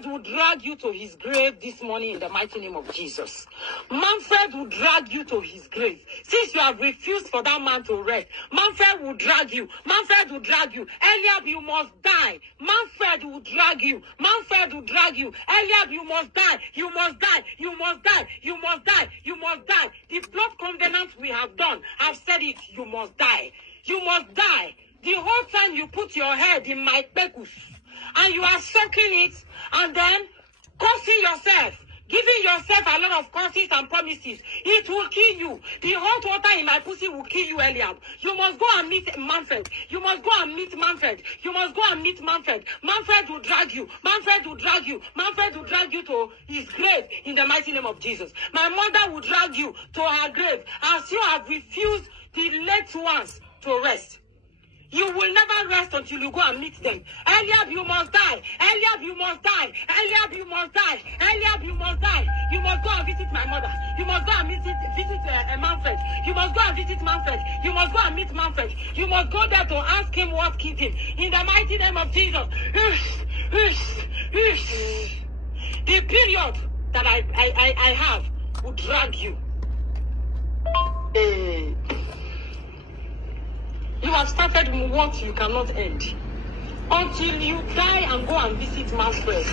Manfred will drag you to his grave this morning in the mighty name of Jesus. Manfred will drag you to his grave. Since you have refused for that man to rest, Manfred will drag you. Manfred will drag you. Eliab, you must die. Manfred will drag you. Manfred will drag you. Eliab, you must die. You must die. You must die. You must die. You must die. The blood covenant we have done, I've said it, you must die. You must die. The whole time you put your head in my pekus, and you are sucking it, and then cursing yourself, giving yourself a lot of curses and promises, it will kill you. The hot water in my pussy will kill you, Eliab. You must go and meet Manfred. You must go and meet Manfred. You must go and meet Manfred. Manfred will drag you. Manfred will drag you. Manfred will drag you to his grave in the mighty name of Jesus. My mother will drag you to her grave as you have refused the late ones to rest. You will never rest until you go and meet them. Eliab, you must die. Eliab, you must die. Eliab, you must die. Eliab, you must die. You must go and visit my mother. You must go and visit Manfred. You must go and visit Manfred. You must go and meet Manfred. You must go there to ask him what killed him. In the mighty name of Jesus. The period that I have will drag you. You have started what you cannot end. Until you die and go and visit Manfred,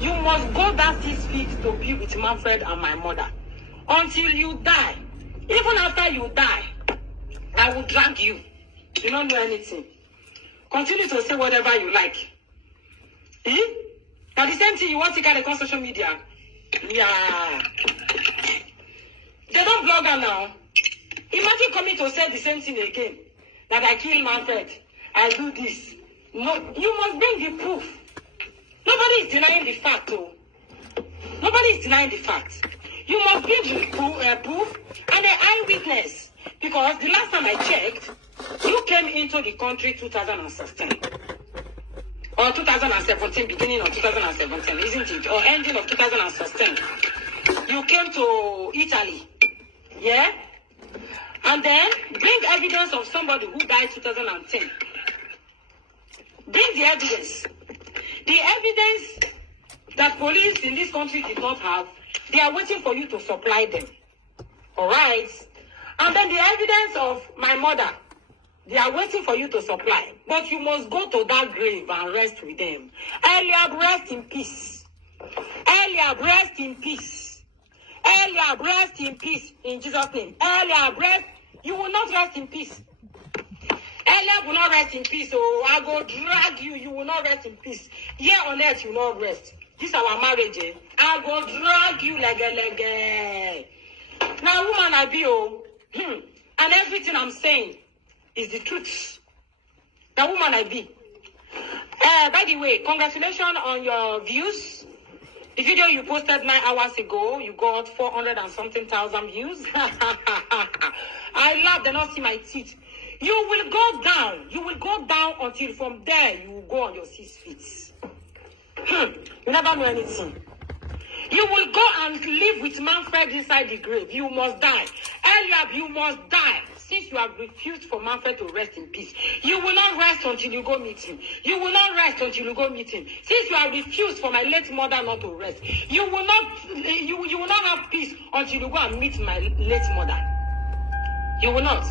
you must go that 6 feet to be with Manfred and my mother. Until you die. Even after you die, I will drag you. You don't know anything. Continue to say whatever you like. Now the same thing you want to carry on social media. Yeah. They don't blog her now. Imagine coming to say the same thing again. That I kill Manfred, I do this. No, you must bring the proof. Nobody is denying the fact, though. Nobody is denying the fact. You must bring the proof and the eyewitness. Because the last time I checked, you came into the country 2016. Or 2017, beginning of 2017, isn't it? Or ending of 2016. You came to Italy. Yeah? And then bring evidence of somebody who died 2010. Bring the evidence. The evidence that police in this country did not have, they are waiting for you to supply them. Alright? And then the evidence of my mother, they are waiting for you to supply. But you must go to that grave and rest with them. Eliab, rest in peace. Eliab, rest in peace. Eliab, rest in peace in Jesus' name. Eliab, rest. You will not rest in peace. Eliab will not rest in peace. Oh, I go drag you. You will not rest in peace. Here on earth, you will not rest. This is our marriage. Eh? I go drag you like a. Now, woman, I be oh. And everything I'm saying is the truth. The woman I be. By the way, congratulations on your views. The video you posted 9 hours ago, you got 400 and something thousand views. I laughed and not see my teeth. You will go down. You will go down until from there you will go on your 6 feet. You never know anything. You will go and live with Manfred inside the grave. You must die. Eliab, you must die. Since you have refused for Manfred to rest in peace, you will not rest until you go meet him. You will not rest until you go meet him. Since you have refused for my late mother not to rest, you will not have peace until you go and meet my late mother. You will not.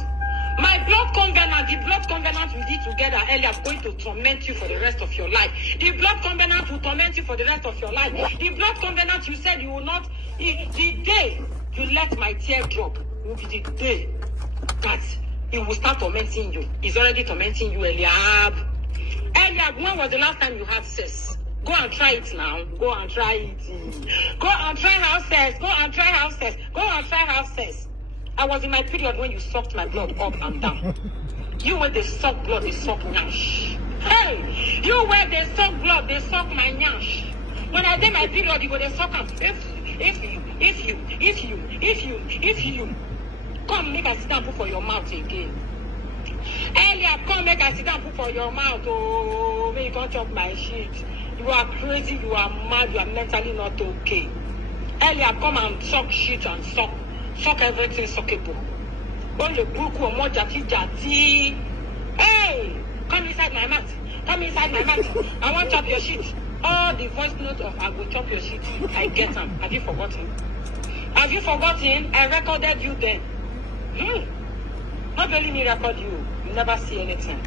My blood covenant, the blood covenant we did together earlier is going to torment you for the rest of your life. The blood covenant will torment you for the rest of your life. The blood covenant you said you will not, the day you let my tear drop will be the day that it will start tormenting you. It's already tormenting you, Eliab. Eliab, when was the last time you had sex? Go and try it now. Go and try it. Go and try have sex. Go and try have sex. Go and try have sex. I was in my period when you sucked my blood up and down. You where they suck blood, they suck nyash. Hey, you where they suck blood, they suck my nyash. When I did my period, you go they suck them. If you come make a sit down put for your mouth again. Earlier, come make a sit down put for your mouth. Oh, may you can't chop my shit. You are crazy, you are mad, you are mentally not okay. Earlier, come and suck shit and suck everything suckable. Only book or more jati. Hey, come inside my mouth. Come inside my mouth. I want to chop your shit. All the voice note of I will chop your shit. I get them. Have you forgotten? Have you forgotten? I recorded you then. Not only me record you. You never see anything.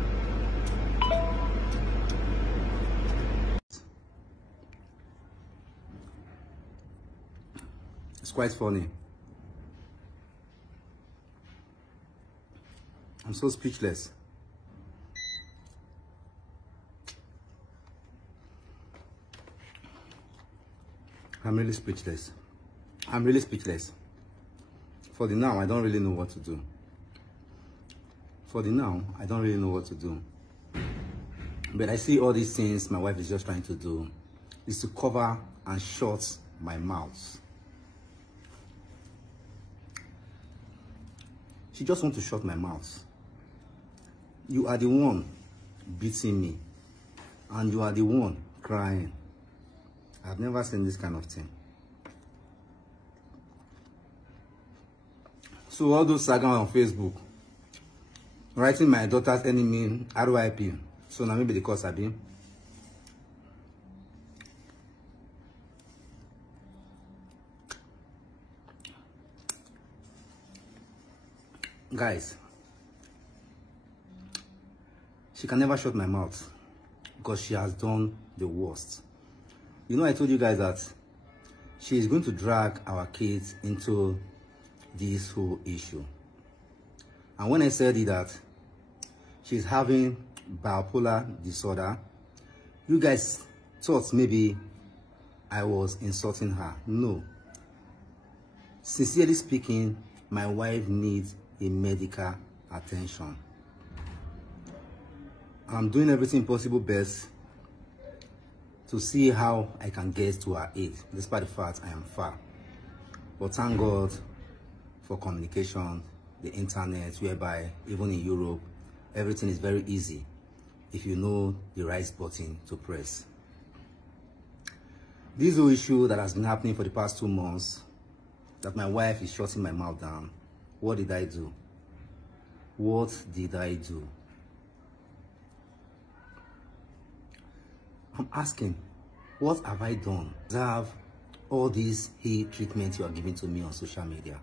It's quite funny. I'm so speechless. I'm really speechless. I'm really speechless. For the now, I don't really know what to do. For the now, I don't really know what to do. But I see all these things my wife is just trying to do is to cover and shut my mouth. She just wants to shut my mouth. You are the one beating me, and you are the one crying. I've never seen this kind of thing. So all those saga on Facebook, writing my daughter's enemy RIP. So now maybe the cause I be. Guys, she can never shut my mouth because she has done the worst. You know, I told you guys that she is going to drag our kids into this whole issue. And when I said that she's having bipolar disorder, you guys thought maybe I was insulting her. No. Sincerely speaking, my wife needs a medical attention. I'm doing everything possible best to see how I can get to her aid, despite the fact I am far. But thank God for communication, the internet, whereby even in Europe, everything is very easy if you know the right button to press. This whole issue that has been happening for the past 2 months, that my wife is shutting my mouth down, what did I do? What did I do? I'm asking, what have I done to have all this hate treatment you are giving to me on social media?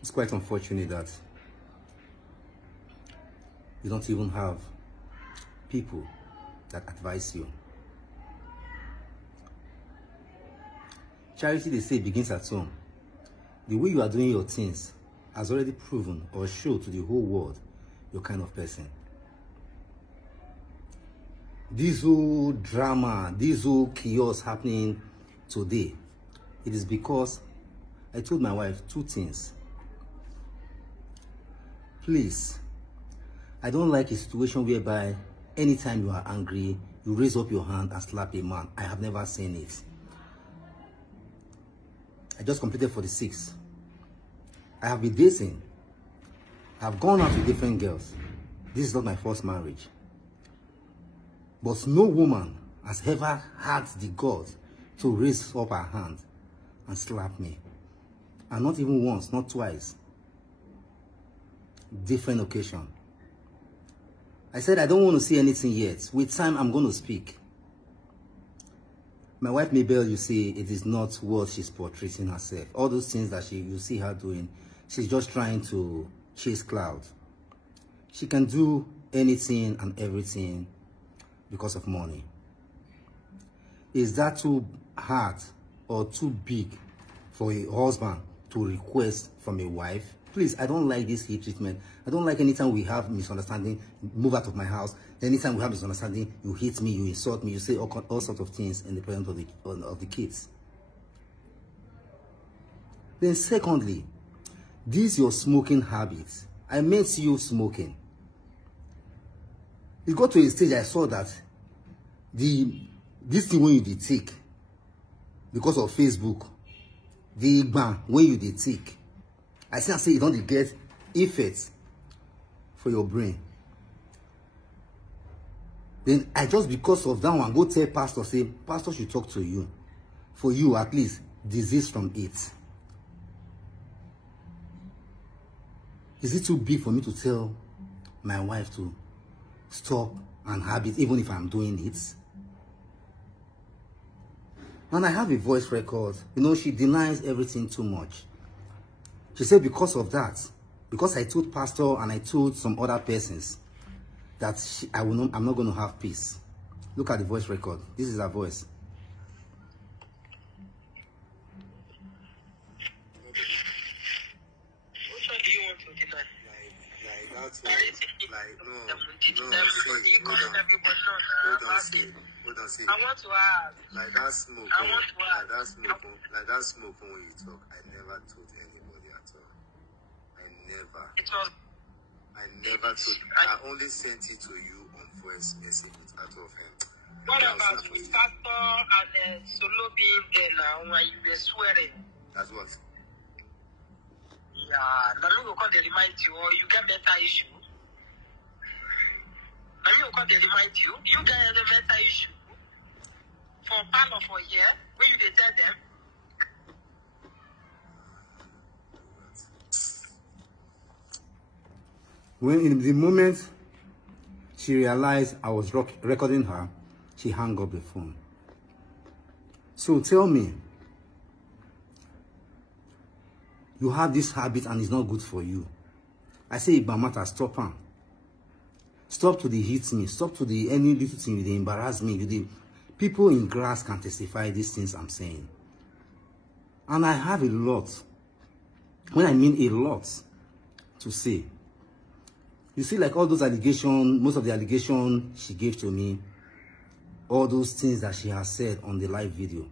It's quite unfortunate that you don't even have people that advise you. Charity, they say, begins at home. The way you are doing your things has already proven or showed to the whole world your kind of person. This whole drama, this whole chaos happening today, it is because I told my wife 2 things. Please, I don't like a situation whereby anytime you are angry, you raise up your hand and slap a man. I have never seen it. I just completed 46. I have been dating. I have gone out with different girls. This is not my first marriage. But no woman has ever had the guts to raise up her hand and slap me. And not even once, not twice. Different occasion. I said I don't want to see anything yet. With time, I'm going to speak. My wife Mabel, you see, it is not what she's portraying herself. All those things that you see her doing, she's just trying to chase clout. She can do anything and everything because of money. Is that too hard or too big for a husband to request from a wife? Please, I don't like this heat treatment. I don't like anytime we have misunderstanding, move out of my house. Anytime we have misunderstanding, you hit me, you insult me, you say all sorts of things in the presence of the kids. Then secondly, this your smoking habits. I met you smoking. It got to a stage I saw that this thing when you did take, because of Facebook, the ban when you did take, I say you don't get effects for your brain. Then I just, because of that one, go tell pastor, say, pastor should talk to you. For you, at least, disease from it. Is it too big for me to tell my wife to stop an habit even if I'm doing it? And I have a voice record. You know, she denies everything too much. She said because of that, because I told pastor and I told some other persons that I'm not going to have peace. Look at the voice record. This is her voice. Which one do you want to deny? Like that's what, like no, hold on, see. I want to ask. Like that smoke, like that smoke when you talk. I never told anybody at all. I never told. I only sent it to you on voice message out of him. What about the pastor and Solo being there now when you were swearing? That's what. Yeah, now you go they remind you, or you get better issue. Now you go they remind you, you get a better issue for part of a year when you tell them. When in the moment she realized I was recording her, she hung up the phone. So tell me, you have this habit and it's not good for you. I say, Ibamata, stop her. Stop to the hit me. Stop to the any little thing they embarrass me. People in grass can testify these things I'm saying. And I have a lot. When I mean a lot to say. You see, like all those allegations, most of the allegations she gave to me, all those things that she has said on the live video.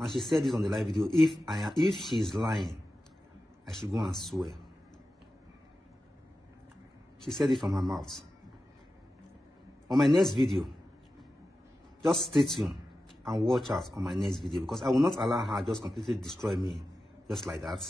And she said this on the live video, if she's lying, I should go and swear. She said it from her mouth. On my next video, just stay tuned and watch out on my next video, because I will not allow her just completely destroy me just like that.